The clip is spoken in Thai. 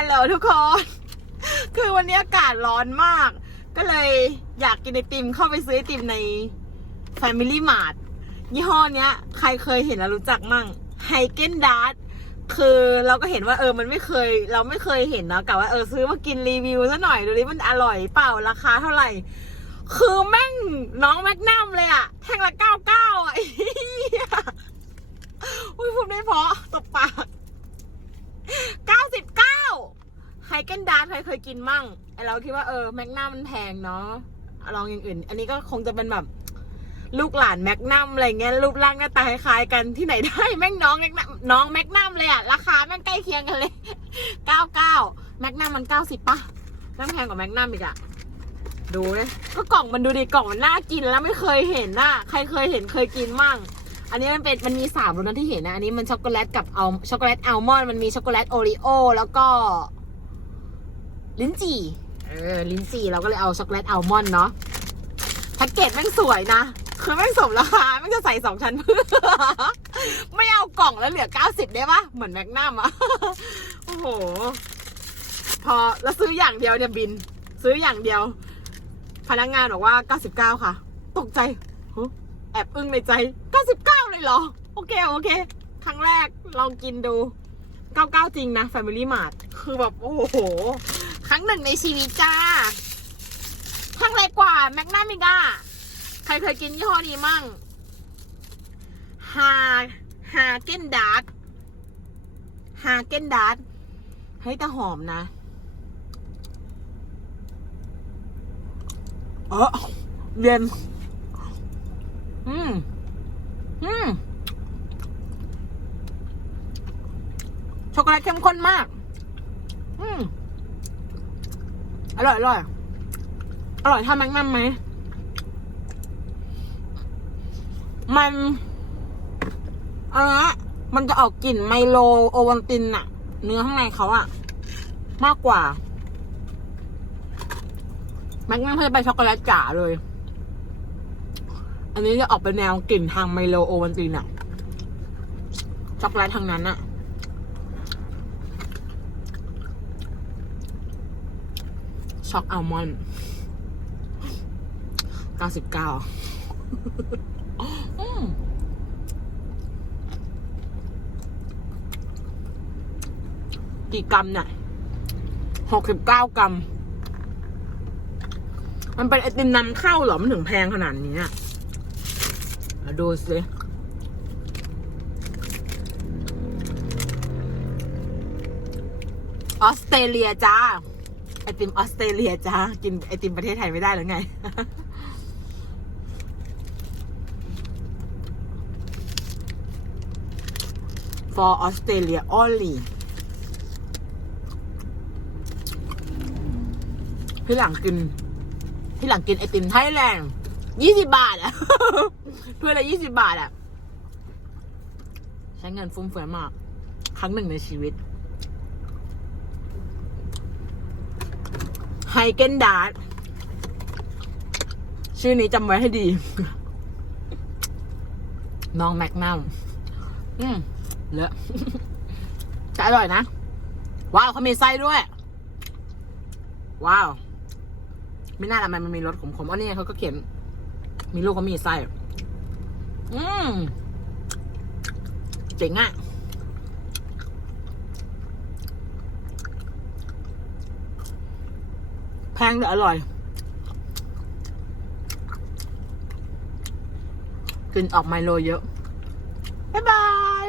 ฮัลโหลทุกคน คือวันนี้อากาศร้อนมาก ก็เลยอยากกินไอติมเข้าไปซื้อไอติมใน Family Mart ยี่ห้อเนี้ย ใครเคยเห็นแล้วรู้จักมั่งไฮเกนดาร์คือเราก็เห็นว่าเออมันไม่เคย เราไม่เคยเห็นเนาะกะว่าเออซื้อมากินรีวิวซะหน่อยดูดิมันอร่อยเปล่าราคาเท่าไหร่ คือแม่งน้องแมกนัมเลยอะแท่งละเก้าเก้าอะ ไอ้เหี้ยอุ้ยพูดไม่เพอตบปากเก้าสิบเก้าไฮเกนดา ร์ใครเคยกินมั่งไอเราคิดว่าเออแมกนัมมันแพงเนาะลองอย่างอื่น อันนี้ก็คงจะเป็นแบบลูกหลานแมกนัมอะไรเงี้ยรูปร่างหน้าตาคล้ายกันที่ไหนได้แม่งน้องแมกนัมน้องแมกนัมเลยอะราคาแม่งใกล้เคียงกันเลยเก้าเก้าแมกนัมมันเก้าสิบปะแม่งแพงกว่าแมกนัมอีกอะดูเลยก็กล่องมันดูดิกล่องมันน่ากินแล้วไม่เคยเห็นน่ะใครเคยเห็นเคยกินมั่งอันนี้มันเป็นมันมีสามรสนะที่เห็นนะอันนี้มันช็อกโกแลตกับเอาช็อกโกแลตอัลมอนด์มันมีช็อกโกแลตโอริโอแล้วก็ ลิ้นจี่ เออ ลิ้นจี่เราก็เลยเอาช็อกโกแลตอัลมอนด์เนาะแพ็กเกจแม่งสวยนะ คือแม่งสมราคาแม่งจะใส่สองชั้นเพื่อไม่เอากล่องแล้วเหลือเก้าสิบได้ปะเหมือนแมกนัมอะโอ้โห พอแล้วซื้ออย่างเดียวเนี่ยบิน ซื้ออย่างเดียว พนักงานบอกว่าเก้าสิบเก้าค่ะ ตกใจแอบอึ้งในใจเก้าสิบเก้าเลยเหรอ โอเค โอเคครั้งแรกลองกินดูเก้าเก้าจริงนะ Family Mart คือแบบ โอ้โห รั้งหนึ่งในชีวิตจ้าแพงเล็กกว่าแมกนัมอีกอะใครเคยกินยี่ห้อนี้มั่งฮาฮาเกนดาร์ฮาเกนดาร์เฮ้ยแต่หอมนะเออเย็น อืม อืม ช็อกโกแลตเข้มข้นมาก อืม อร่อยอร่อยอร่อยเท่าแมกนัมไหม มันอันนี้มันจะออกกลิ่นไมโลโอวันตินอะเนื้อข้างในเขาอะมากกว่าแมกนัมเขาจะไปช็อกโกแลตจ๋าเลย อันนี้จะออกเป็นแนวกลิ่นทางไมโลโอวันตินอะช็อกโกแลตทางนั้นอะ ช็อกอัลมอนด์เก้าสิบเก้ากี่กรัมเนี่ยหกสิบเก้ากรัม มันเป็นไอติมนำเข้าเหรอ มันถึงแพงขนาดนี้อะมาดูสิออสเตรเลียจ้า อติมออสเตรเลียจ้า กินไอติมประเทศไทยไม่ได้หรือไง for Australia only พี่หลังกินพี่หลังกินไอติมไทยแลนด์ยี่สิบาทอะถ้วยละยี่สิบาทอะใช้เงินฟุ่มเฟือยมาก ครั้งหนึ่งในชีวิต ไฮเกนดาร์ชื่อนี้จำไว้ให้ดี น้องแมกนัมอืมเลอะแต่อร่อยนะ ว้าวเขามีไส้ด้วย ว้าว ไม่น่าละมันมันมีรสขมๆอ๋อนี่เขาก็เขียน มีลูกเขามีไส้ อืมเจ๋งอะ่ะ แพงแต่อร่อย กินออกไมโลเยอะ บ๊ายบาย